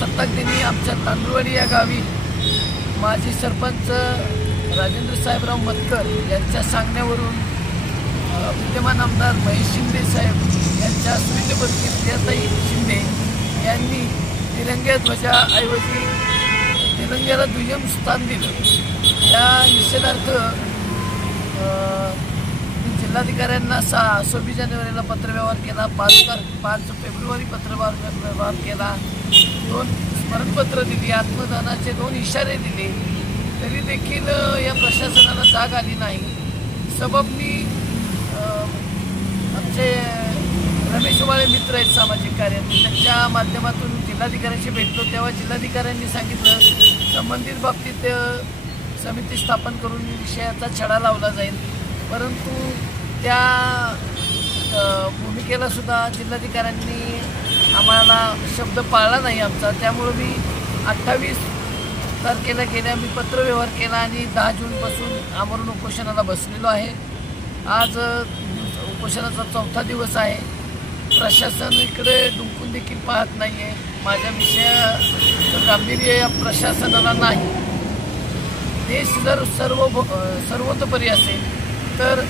प्रजासत्ताक दिनी आमच्या तांदुळवाडी या गावी माजी सरपंच राजेंद्र साहेबराव मतकर यांच्या सांगण्यावरून विद्यमान आमदार महेश शिंदे साहेब यांच्या सुविधेपत्नी प्रियाताई शिंदे यांनी तिरंग्या ध्वजाऐवजी तिरंग्याला दुय्यम स्थान दिलं। या निषेधार्थ जिल्हाधिकाऱ्यांना 26 जानेवारीला पत्रव्यवहार केला, 5 फेब्रुवारी पत्रव्यवहार केला, 2 स्मरणपत्र दिली, आत्मदानाचे 2 इशारे दिले, तरी देखील या प्रशासनाला जाग आली नाही। सबब मी आमचे रमेश वाळे मित्र आहेत सामाजिक कार्याचे, त्यांच्या माध्यमातून जिल्हाधिकाऱ्यांशी भेटलो तेव्हा जिल्हाधिकाऱ्यांनी सांगितलं संबंधित बाबतीत समिती स्थापन करून विषयाचा छडा लावला जाईल, परंतु त्या भूमिकेला सुद्धा जिल्हाधिकाऱ्यांनी आम्हाला शब्द पाळला नाही आमचा। त्यामुळे मी 28 तारखेला गेल्या मी पत्रव्यवहार केला आणि 10 जूनपासून आमरण उपोषणाला बसलेलो आहे। आज उपोषणाचा 4था दिवस आहे। प्रशासन इकडे डुंकून देखील पाहत नाही आहे। माझ्या विषयाचं गांभीर्य या प्रशासनाला नाही। देश जर सर्वतोपरी असेल तर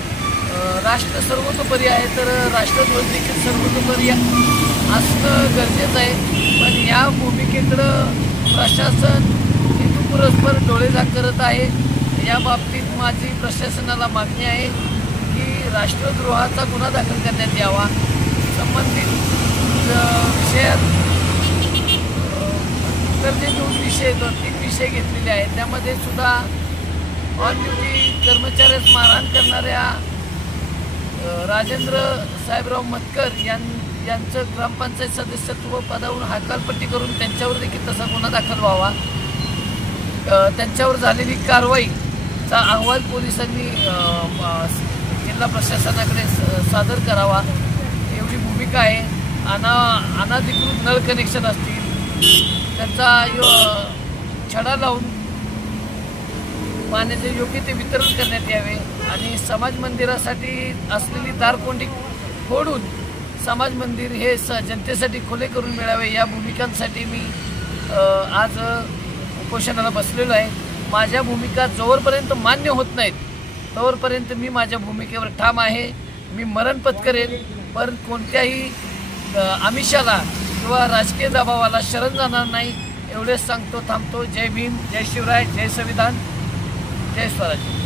राष्ट्र सर्वतोपरी आहे, तर राष्ट्रध्वज देखील सर्वतोपरी असणं गरजेचं आहे। पण या भूमिकेकडं प्रशासन हेतुपुरस्पर डोळेझाक करत आहे। या बाबतीत माझी प्रशासनाला मागणी आहे की राष्ट्रद्रोहाचा गुन्हा दाखल करण्यात यावा। संबंधित विषयात तर जे 2 विषय 3 विषय घेतलेले आहेत त्यामध्ये सुद्धा ऑन ड्युटी कर्मचाऱ्यास मारहाण करणाऱ्या राजेंद्र साहेबराव मतकर यांचं ग्रामपंचायत सदस्यत्व पदावरून हकालपट्टी करून त्यांच्यावर देखील तसा गुन्हा दाखल व्हावा। त्यांच्यावर झालेली कारवाईचा अहवाल पोलिसांनी जिल्हा प्रशासनाकडे सादर करावा, एवढी भूमिका आहे। अनाधिकृत नळ कनेक्शन असतील त्यांचा छडा लावून पाण्याचे योग्य ते वितरण करण्यात यावे आणि समाज मंदिरासाठी असलेली दारकोंडी फोडून समाज मंदिर हे जनतेसाठी खुले करून मिळावे, या भूमिकांसाठी मी आज उपोषणाला बसलेलो आहे। माझ्या भूमिका जोवरपर्यंत मान्य होत नाहीत तोवरपर्यंत मी माझ्या भूमिकेवर ठाम आहे। मी मरण पत्करेल, पण कोणत्याही आमिषाला किंवा राजकीय दबावाला शरण जाणार नाही, एवढेच सांगतो, थांबतो। जय भीम, जय शिवराय, जय संविधान, जय स्वराज्य।